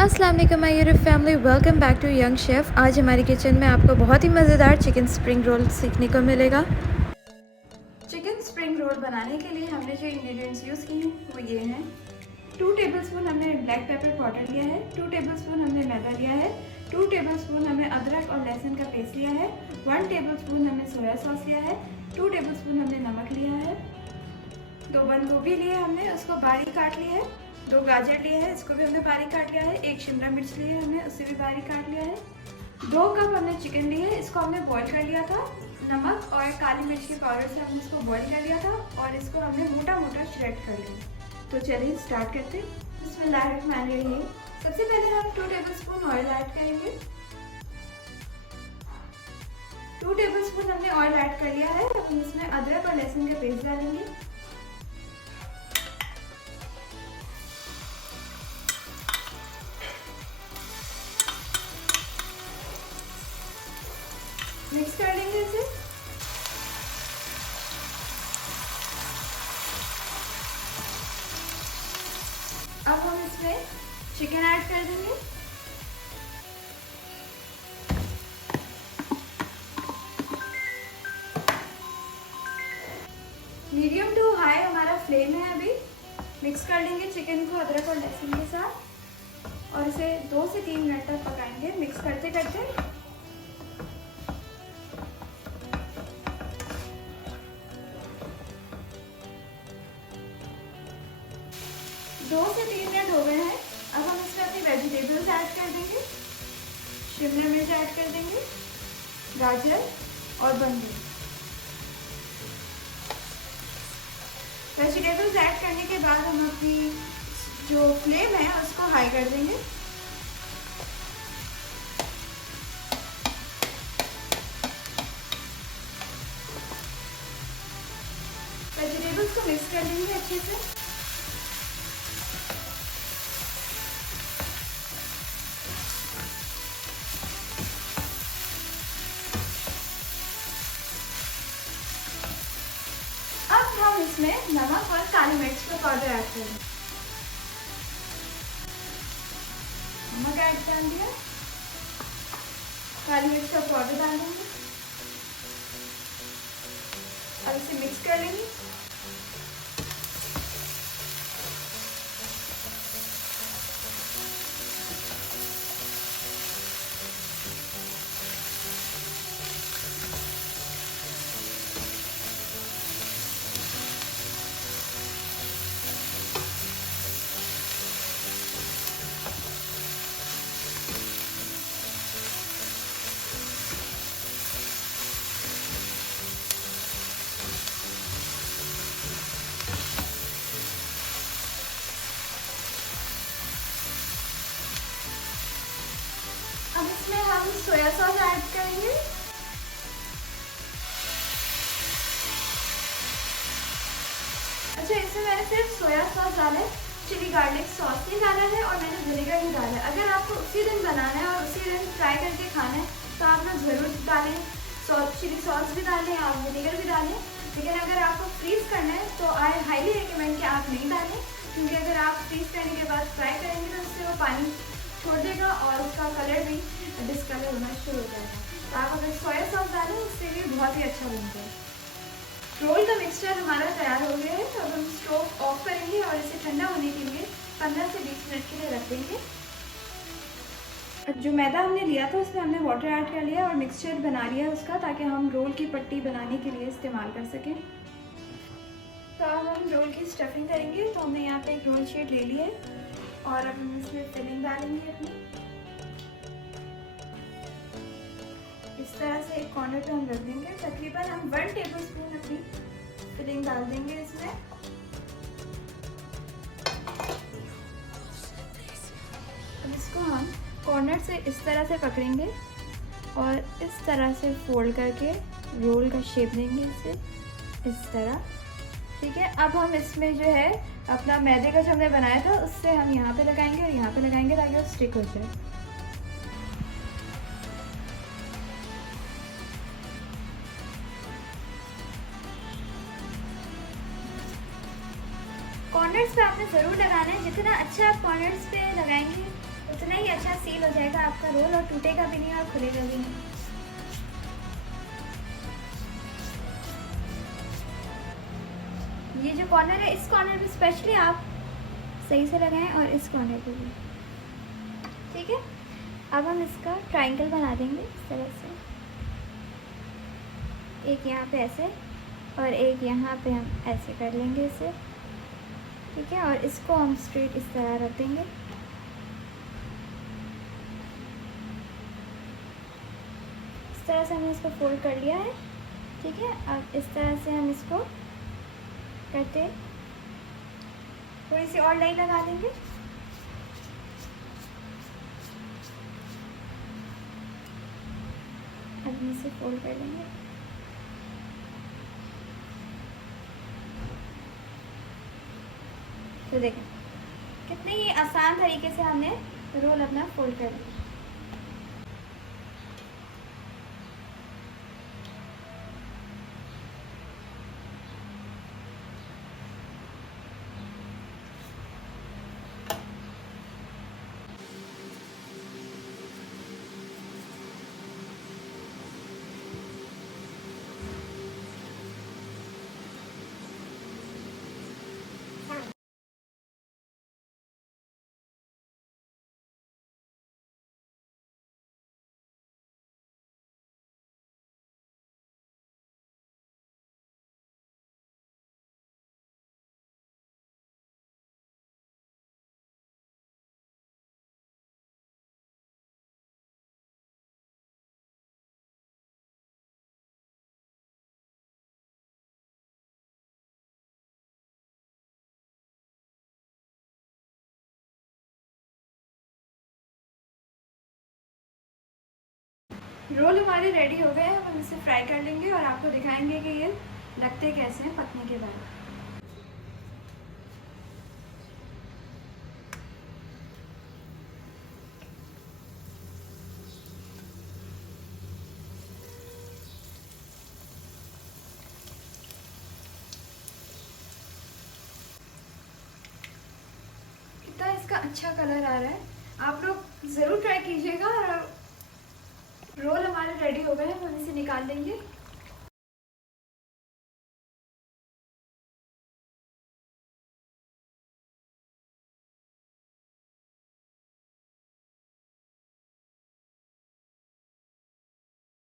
अस्सलाम वालेकुम my YouTube family, welcome back to young chef. आज हमारी किचन में आपको बहुत ही मज़ेदार चिकन स्प्रिंग रोल सीखने को मिलेगा। चिकन स्प्रिंग रोल बनाने के लिए हमने जो इंग्रेडिएंट्स यूज़ किए हैं वो ये हैं। 2 टेबलस्पून हमने ब्लैक पेपर पाउडर लिया है, 2 टेबलस्पून हमने मैदा लिया है, 2 टेबलस्पून हमने अदरक और लहसुन का पेस्ट लिया है, 1 टेबलस्पून हमने सोया सॉस लिया है, 2 टेबलस्पून हमने नमक लिया है, 2 बंद गोभी लिए हमने, उसको बारीक काट लिया है, 2 गाजर लिए हैं, इसको भी हमने बारीक काट लिया है, 1 शिमला मिर्च लिए है हमने, उसे भी बारीक काट लिया है, 2 कप हमने चिकन लिए है, इसको हमने बॉईल कर लिया था। नमक और काली मिर्च के पाउडर से हमने इसको बॉईल कर लिया था और इसको हमने मोटा मोटा श्रेड कर लिया। तो चलिए स्टार्ट करते हैं। बिस्मिल्लाहिर्रहमानिर्रहीम। सबसे पहले हम 2 टेबलस्पून ऑयल ऐड करेंगे। 2 टेबलस्पून हमने ऑयल ऐड कर लिया है। अब हम इसमें अदरक और लहसुन के पेस्ट डालेंगे। मिक्स कर लेंगे इसे। अब हम इसमें चिकन ऐड कर देंगे। मीडियम टू हाई हमारा फ्लेम है। अभी मिक्स कर लेंगे चिकन को अदरक और लहसुन के साथ और इसे 2 से 3 मिनट तक पकाएंगे मिक्स करते करते। 2 से 3 मिनट हो गए हैं। अब हम इसमें अपनी वेजिटेबल्स ऐड कर देंगे। शिमला मिर्च ऐड कर देंगे, गाजर और बंद गोभी। वेजिटेबल्स ऐड करने के बाद हम अपनी जो फ्लेम है उसको हाई कर देंगे। वेजिटेबल्स को मिक्स कर लेंगे अच्छे से। हम इसमें नमक और काली मिर्च का पाउडर ऐड करेंगे। नमक ऐड कर दिया, काली मिर्च का पाउडर डाल देंगे। अब इसे मिक्स कर लेंगे। अब इसमें हम सोया सॉस ऐड करेंगे। अच्छा, इसमें मैंने सिर्फ सोया सॉस डाला है, चिली गार्लिक सॉस नहीं डाला है और मैंने विनेगर भी डाला है। अगर आपको उसी दिन बनाना है और उसी दिन फ्राई करके खाना है तो आप ना ज़रूर डालें, चिली सॉस भी डालें और विनेगर भी डालें। लेकिन अगर आपको फ्रीज़ करना है तो आई हाईली रिकमेंड कि आप नहीं डालें, क्योंकि अगर आप फ्रीज़ करने के बाद फ्राई करेंगे तो उससे वो पानी छोड़ देगा और उसका कलर भी डिस्कलर होना शुरू हो जाएगा। तो आप अगर सोया सॉस डालें उससे भी बहुत ही अच्छा बनता है। रोल का मिक्सचर हमारा तैयार हो गया है। तो अब हम स्टोव ऑफ करेंगे और इसे ठंडा होने के लिए 15 से 20 मिनट के लिए रख देंगे। जो मैदा हमने लिया था उसमें हमने वाटर ऐड कर लिया और मिक्सचर बना लिया उसका, ताकि हम रोल की पट्टी बनाने के लिए इस्तेमाल कर सकें। तो अब हम रोल की स्टफिंग करेंगे। तो हमने यहाँ पे एक रोल शीट ले ली है और अब हम इसमें फिलिंग डालेंगे अपनी। इस तरह से एक कॉर्नर पे हम रख देंगे। तकरीबन हम 1 टेबलस्पून अपनी फिलिंग डाल देंगे इसमें। अब इसको हम कॉर्नर से इस तरह से पकड़ेंगे और इस तरह से फोल्ड करके रोल का शेप देंगे इसे इस तरह। ठीक है, अब हम इसमें जो है अपना मैदे का जो हमने बनाया था उससे हम यहाँ पे लगाएंगे और यहाँ पे लगाएंगे ताकि वो स्टिक हो जाए। कॉर्नर्स पे आपने ज़रूर लगाना है। जितना अच्छा आप कॉर्नर्स पे लगाएंगे उतना ही अच्छा सील हो जाएगा आपका रोल और टूटेगा भी नहीं और खुलेगा भी नहीं। ये जो कॉर्नर है, इस कॉर्नर पे स्पेशली आप सही से लगाएं और इस कॉर्नर पे भी, ठीक है। अब हम इसका ट्रायंगल बना देंगे इस तरह से, एक यहाँ पे ऐसे और एक यहाँ पे हम ऐसे कर लेंगे इसे, ठीक है। और इसको हम स्ट्रेट इस तरह रख देंगे। इस तरह से हमने इसको फोल्ड कर लिया है, ठीक है। अब इस तरह से हम इसको करते थोड़ी सी और लाइन लगा देंगे। अब इसे फोल्ड कर लेंगे। तो देखें कितने ही आसान तरीके से हमने रोल अपना फोल्ड कर लिया। रोल हमारे रेडी हो गए हैं, हम इसे फ्राई कर लेंगे और आपको दिखाएंगे कि ये लगते कैसे हैं पकने के बाद। कितना इसका अच्छा कलर आ रहा है, आप लोग ज़रूर ट्राई कीजिएगा। और रोल हमारे रेडी हो गए हैं, हम इसे निकाल लेंगे।